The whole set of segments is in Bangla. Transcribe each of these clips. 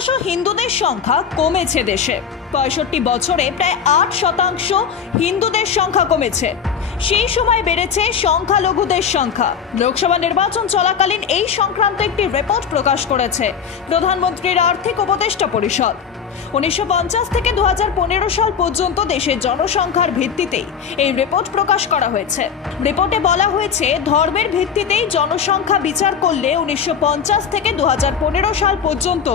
ক্রমশ হিন্দুদের সংখ্যা কমেছে দেশে। ৬৫ বছরে প্রায় ৮% হিন্দুদের সংখ্যা কমেছে। সেই সময় বেড়েছে সংখ্যালঘুদের সংখ্যা। লোকসভা নির্বাচন চলাকালীন এই সংক্রান্ত একটি রিপোর্ট প্রকাশ করেছে প্রধানমন্ত্রীর আর্থিক উপদেষ্টা পরিষদ। 1950 থেকে 2015 সাল পর্যন্ত দেশের জনসংখ্যার ভিত্তিতেই এই রিপোর্ট প্রকাশ করা হয়েছে। রিপোর্টে বলা হয়েছে, ধর্মের ভিত্তিতেই জনসংখ্যা বিচার করলে 1950 থেকে 2015 সাল পর্যন্ত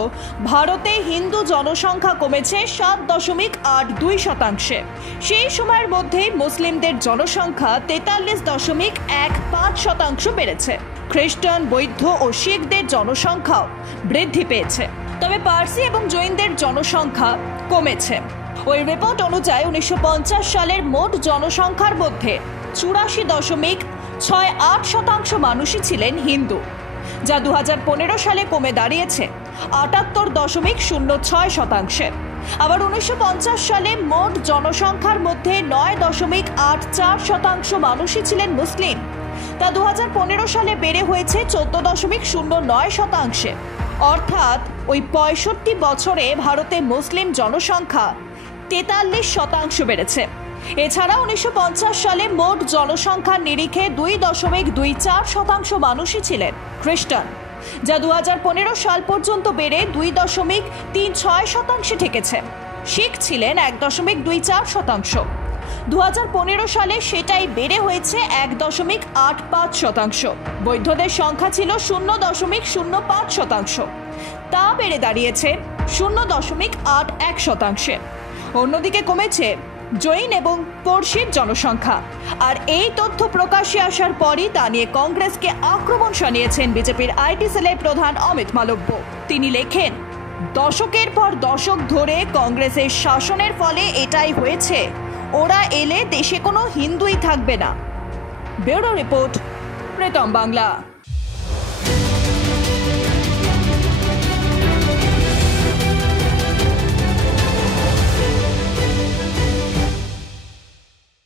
ভারতে হিন্দু জনসংখ্যা কমেছে 7.82%। সেই সময়ের মধ্যে মুসলিমদের জনসংখ্যা 43.15% বেড়েছে। খ্রিস্টান, বৌদ্ধ ও শিখদের জনসংখ্যাও বৃদ্ধি পেয়েছে, তবে পার্সি এবং জৈনদের জনসংখ্যা কমেছে। ওই রিপোর্ট অনুযায়ী 1950 সালের মোট জনসংখ্যার মধ্যে 84.68% মানুষই ছিলেন হিন্দু, যা 2015 সালে কমে দাঁড়িয়েছে 78.06%। আবার 1950 সালে মোট জনসংখ্যার মধ্যে 9.84% মানুষই ছিলেন মুসলিম, তা 2015 সালে বেড়ে হয়েছে 14.09%। অর্থাৎ ওই 65 বছরে ভারতে মুসলিম জনসংখ্যা 43% বেড়েছে। এছাড়া 1950 সালে মোট জনসংখ্যার নিরিখে 2.24% মানুষই ছিলেন খ্রিস্টান, যা 2015 সাল পর্যন্ত বেড়ে 2.36% ঠেকেছে। শিখ ছিলেন 1.24%। 2015 সালে সেটাই বেড়ে হয়েছে 1.85%। বৌদ্ধদের সংখ্যা ছিল 0.05%, তা বেড়ে দাঁড়িয়েছে 0.81%। অন্যদিকে কমেছে জৈন এবং পার্সির জনসংখ্যা। আর এই তথ্য প্রকাশ্যে আসার পরই তা নিয়ে কংগ্রেসকে আক্রমণ শানিয়েছেন বিজেপির আইটি সেলের প্রধান অমিত মালব্য। তিনি লেখেন, দশকের পর দশক ধরে কংগ্রেসের শাসনের ফলে এটাই হয়েছে। ওরা এলে দেশে কোনো হিন্দুই থাকবে না। Bureau report, Pritam Bangla.